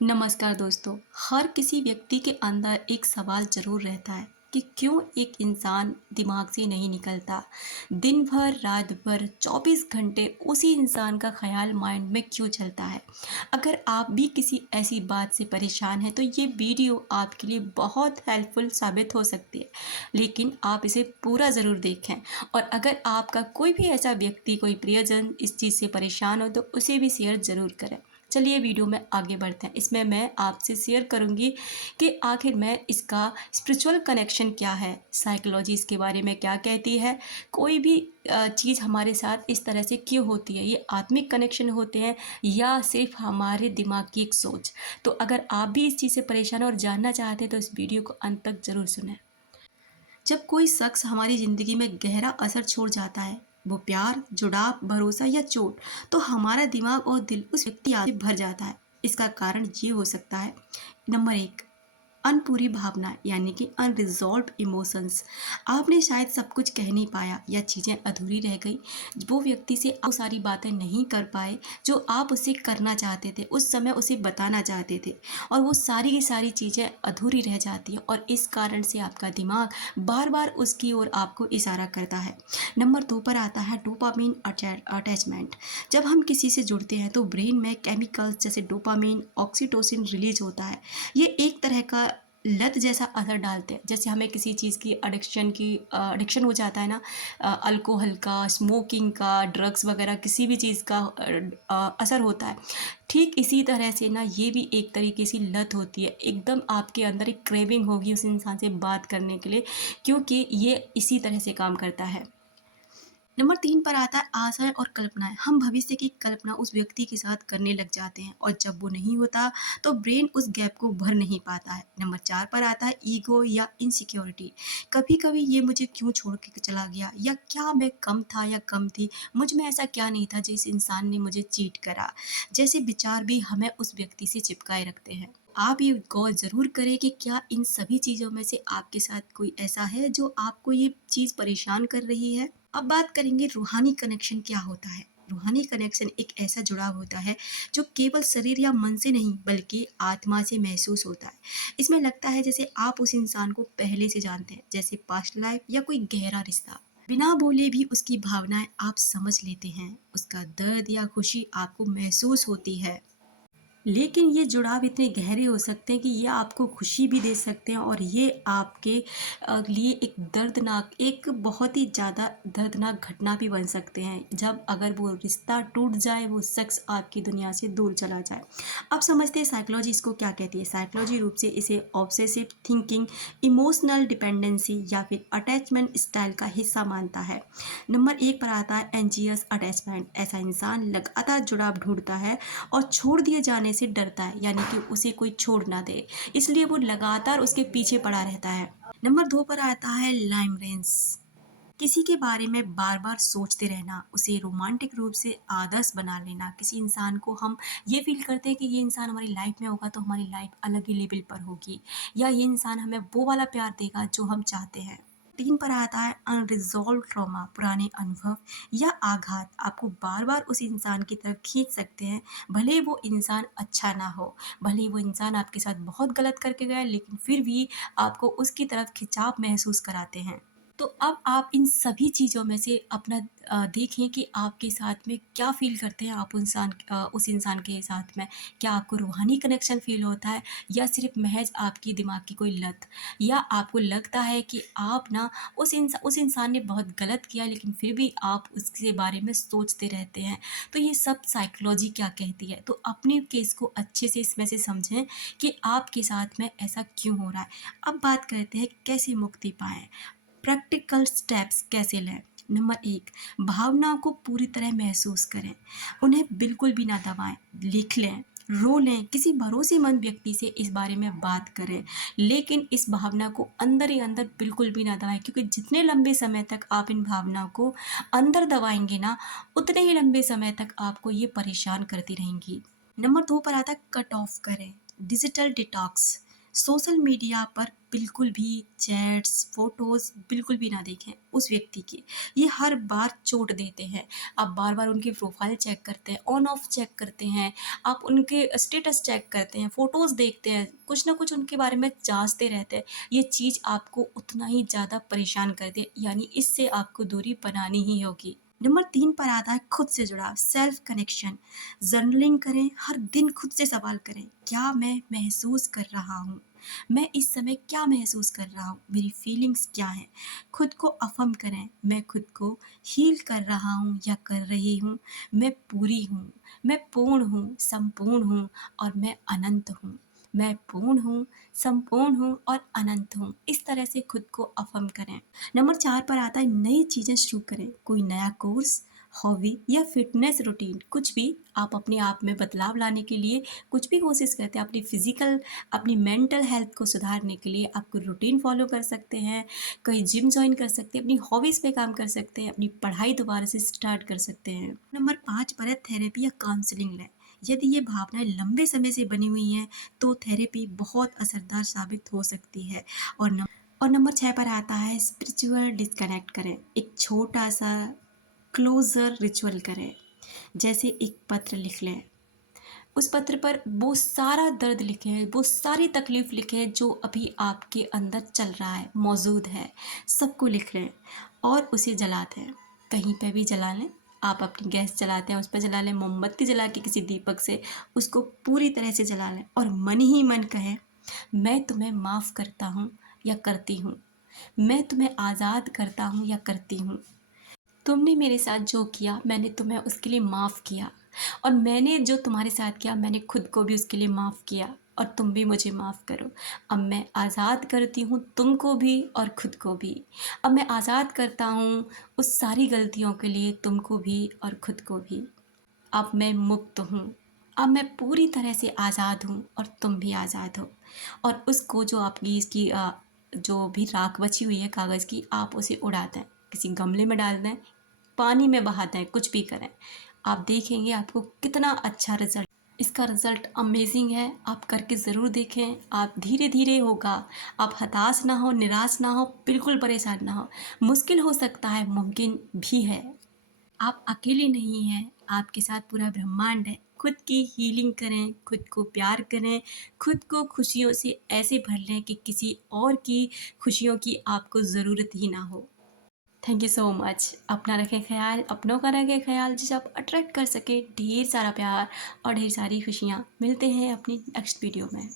नमस्कार दोस्तों। हर किसी व्यक्ति के अंदर एक सवाल ज़रूर रहता है कि क्यों एक इंसान दिमाग से नहीं निकलता। दिन भर रात भर 24 घंटे उसी इंसान का ख्याल माइंड में क्यों चलता है। अगर आप भी किसी ऐसी बात से परेशान हैं तो ये वीडियो आपके लिए बहुत हेल्पफुल साबित हो सकती है, लेकिन आप इसे पूरा ज़रूर देखें। और अगर आपका कोई भी ऐसा व्यक्ति, कोई प्रियजन इस चीज़ से परेशान हो तो उसे भी शेयर ज़रूर करें। चलिए वीडियो में आगे बढ़ते हैं। इसमें मैं आपसे शेयर करूंगी कि आखिर में इसका स्पिरिचुअल कनेक्शन क्या है, साइकोलॉजी इसके बारे में क्या कहती है, कोई भी चीज़ हमारे साथ इस तरह से क्यों होती है, ये आत्मिक कनेक्शन होते हैं या सिर्फ हमारे दिमाग की एक सोच। तो अगर आप भी इस चीज़ से परेशान और जानना चाहते हैं तो इस वीडियो को अंत तक ज़रूर सुनें। जब कोई शख्स हमारी ज़िंदगी में गहरा असर छोड़ जाता है, वो प्यार, जुड़ाव, भरोसा या चोट, तो हमारा दिमाग और दिल उस व्यक्ति से भर जाता है। इसका कारण ये हो सकता है। नंबर एक, अनपूरी भावना यानी कि अनरिजॉल्व इमोशंस। आपने शायद सब कुछ कह नहीं पाया या चीज़ें अधूरी रह गई। वो व्यक्ति से आप सारी बातें नहीं कर पाए जो आप उसे करना चाहते थे, उस समय उसे बताना चाहते थे, और वो सारी की सारी चीज़ें अधूरी रह जाती हैं और इस कारण से आपका दिमाग बार बार उसकी ओर आपको इशारा करता है। नंबर दो पर आता है डोपामीन अटैचमेंट। जब हम किसी से जुड़ते हैं तो ब्रेन में केमिकल्स जैसे डोपामीन, ऑक्सीटोसिन रिलीज होता है। ये एक तरह का लत जैसा असर डालते हैं। जैसे हमें किसी चीज़ की एडिक्शन हो जाता है ना, अल्कोहल का, स्मोकिंग का, ड्रग्स वगैरह किसी भी चीज़ का असर होता है। ठीक इसी तरह से ना ये भी एक तरीके से लत होती है। एकदम आपके अंदर एक क्रेविंग होगी उस इंसान से बात करने के लिए, क्योंकि ये इसी तरह से काम करता है। नंबर तीन पर आता है आशय और कल्पनाएं। हम भविष्य की कल्पना उस व्यक्ति के साथ करने लग जाते हैं और जब वो नहीं होता तो ब्रेन उस गैप को भर नहीं पाता है। नंबर चार पर आता है ईगो या इनसिक्योरिटी। कभी कभी ये मुझे क्यों छोड़ के चला गया, या क्या मैं कम था या कम थी, मुझ में ऐसा क्या नहीं था जिस इंसान ने मुझे चीट करा, जैसे विचार भी हमें उस व्यक्ति से चिपकाए रखते हैं। आप ये गौर ज़रूर करें कि क्या इन सभी चीज़ों में से आपके साथ कोई ऐसा है जो आपको ये चीज़ परेशान कर रही है। अब बात करेंगे रूहानी कनेक्शन क्या होता है। रूहानी कनेक्शन एक ऐसा जुड़ाव होता है जो केवल शरीर या मन से नहीं बल्कि आत्मा से महसूस होता है। इसमें लगता है जैसे आप उस इंसान को पहले से जानते हैं, जैसे पास्ट लाइफ या कोई गहरा रिश्ता। बिना बोले भी उसकी भावनाएं आप समझ लेते हैं, उसका दर्द या खुशी आपको महसूस होती है। लेकिन ये जुड़ाव इतने गहरे हो सकते हैं कि ये आपको खुशी भी दे सकते हैं और ये आपके लिए एक दर्दनाक, एक बहुत ही ज़्यादा दर्दनाक घटना भी बन सकते हैं जब अगर वो रिश्ता टूट जाए, वो शख्स आपकी दुनिया से दूर चला जाए। अब समझते हैं साइकोलॉजी इसको क्या कहती है। साइकोलॉजी रूप से इसे ऑब्सेसिव थिंकिंग, इमोशनल डिपेंडेंसी या फिर अटैचमेंट स्टाइल का हिस्सा मानता है। नंबर एक पर आता है एंजियस अटैचमेंट। ऐसा इंसान लगातार जुड़ाव ढूंढता है और छोड़ दिए जाने से डरता है, यानी कि उसे कोई छोड़ ना दे, इसलिए वो लगातार उसके पीछे पड़ा रहता है। नंबर दो पर आता है लाइमरेंस। किसी के बारे में बार बार सोचते रहना, उसे रोमांटिक रूप से आदर्श बना लेना। किसी इंसान को हम ये फील करते हैं कि ये इंसान हमारी लाइफ में होगा तो हमारी लाइफ अलग ही लेवल पर होगी, या ये इंसान हमें वो वाला प्यार देगा जो हम चाहते हैं। तीन पर आता है अनरिजॉल्व ट्रॉमा। पुराने अनुभव या आघात आपको बार बार उस इंसान की तरफ खींच सकते हैं, भले वो इंसान अच्छा ना हो, भले वो इंसान आपके साथ बहुत गलत करके गया, लेकिन फिर भी आपको उसकी तरफ खिंचाव महसूस कराते हैं। तो अब आप इन सभी चीज़ों में से अपना देखें कि आपके साथ में क्या फ़ील करते हैं आप उस इंसान के साथ में। क्या आपको रूहानी कनेक्शन फ़ील होता है, या सिर्फ़ महज़ आपकी दिमाग की कोई लत, या आपको लगता है कि आप ना उस इंसान ने बहुत गलत किया लेकिन फिर भी आप उसके बारे में सोचते रहते हैं। तो ये सब साइकोलॉजी क्या कहती है। तो अपने केस को अच्छे से इसमें से समझें कि आपके साथ में ऐसा क्यों हो रहा है। अब बात करते हैं कैसे मुक्ति पाएँ। प्रैक्टिकल स्टेप्स कैसे लें। नंबर एक, भावनाओं को पूरी तरह महसूस करें, उन्हें बिल्कुल भी ना दबाएं। लिख लें, रो लें, किसी भरोसेमंद व्यक्ति से इस बारे में बात करें, लेकिन इस भावना को अंदर ही अंदर बिल्कुल भी ना दबाएं, क्योंकि जितने लंबे समय तक आप इन भावनाओं को अंदर दबाएंगे ना, उतने ही लंबे समय तक आपको ये परेशान करती रहेंगी। नंबर दो पर आता है कट ऑफ करें, डिजिटल डिटॉक्स। सोशल मीडिया पर बिल्कुल भी चैट्स, फ़ोटोज़ बिल्कुल भी ना देखें उस व्यक्ति की। ये हर बार चोट देते हैं। आप बार-बार उनकी प्रोफ़ाइल चेक करते हैं, ऑन ऑफ चेक करते हैं, आप उनके स्टेटस चेक करते हैं, फ़ोटोज़ देखते हैं, कुछ ना कुछ उनके बारे में जाँचते रहते हैं। ये चीज़ आपको उतना ही ज़्यादा परेशान कर दे, यानी इससे आपको दूरी बनानी ही होगी। नंबर 3 पर आता है खुद से जुड़ाव, सेल्फ कनेक्शन। जर्नलिंग करें, हर दिन खुद से सवाल करें, क्या मैं महसूस कर रहा हूँ? मैं इस समय क्या महसूस कर रहा हूँ? मेरी फीलिंग्स क्या हैं? खुद को अफ़र्म करें, मैं खुद को हील कर रहा हूँ या कर रही हूँ। मैं पूरी हूँ, मैं पूर्ण हूँ, संपूर्ण हूँ और मैं अनंत हूँ। मैं पूर्ण हूँ, संपूर्ण हूँ और अनंत हूँ। इस तरह से खुद को अफ़र्म करें। नंबर 4 पर आता है नई चीज़ें शुरू करें। कोई नया कोर्स, हॉबी या फ़िटनेस रूटीन, कुछ भी आप अपने आप में बदलाव लाने के लिए कुछ भी कोशिश करते हैं, अपनी फ़िज़िकल, अपनी मेंटल हेल्थ को सुधारने के लिए आप कोई रूटीन फ़ॉलो कर सकते हैं, कहीं जिम जॉइन कर सकते हैं, अपनी हॉबीज़ पे काम कर सकते हैं, अपनी पढ़ाई दोबारा से स्टार्ट कर सकते हैं। नंबर 5 पर है थेरेपी या काउंसलिंग लें। यदि ये भावनाएँ लंबे समय से बनी हुई हैं, तो थेरेपी बहुत असरदार साबित हो सकती है। और नंबर 6 पर आता है स्पिरिचुअल डिस्कनेक्ट करें। एक छोटा-सा क्लोज़र रिचुअल करें। जैसे एक पत्र लिख लें। उस पत्र पर वो सारा दर्द लिखें, वो सारी तकलीफ़ लिखें जो अभी आपके अंदर चल रहा है, मौजूद है, सबको लिख लें और उसे जला दें। कहीं पे भी जला लें, आप अपनी गैस जलाते हैं उस पे जला लें, मोमबत्ती जला के किसी दीपक से उसको पूरी तरह से जला लें और मन ही मन कहें, मैं तुम्हें माफ़ करता हूँ या करती हूँ। मैं तुम्हें आज़ाद करता हूँ या करती हूँ। तुमने मेरे साथ जो किया मैंने तुम्हें उसके लिए माफ़ किया और मैंने जो तुम्हारे साथ किया मैंने खुद को भी उसके लिए माफ़ किया और तुम भी मुझे माफ़ करो। अब मैं आज़ाद करती हूँ तुमको भी और खुद को भी। अब मैं आज़ाद करता हूँ उस सारी गलतियों के लिए तुमको भी और खुद को भी। अब मैं मुक्त हूँ। अब मैं पूरी तरह से आज़ाद हूँ और तुम भी आज़ाद हो। और उसको जो आपकी इसकी जो भी राख बची हुई है कागज़ की, आप उसे उड़ा दें, किसी गमले में डाल दें, पानी में बहा दें, कुछ भी करें। आप देखेंगे आपको कितना अच्छा रिज़ल्ट, इसका रिज़ल्ट अमेज़िंग है। आप करके ज़रूर देखें, आप धीरे-धीरे होगा। आप हताश ना हो, निराश ना हो, बिल्कुल परेशान ना हो। मुश्किल हो सकता है, मुमकिन भी है। आप अकेले नहीं हैं, आपके साथ पूरा ब्रह्मांड है। खुद की हीलिंग करें, खुद को प्यार करें, खुद को खुशियों से ऐसे भर लें कि किसी और की खुशियों की आपको ज़रूरत ही ना हो। Thank you so much. अपना रखें ख़याल, अपनों का रखें ख़याल, जिसे आप अट्रैक्ट कर सकें ढेर सारा प्यार और ढेर सारी खुशियाँ। मिलते हैं अपनी नेक्स्ट वीडियो में।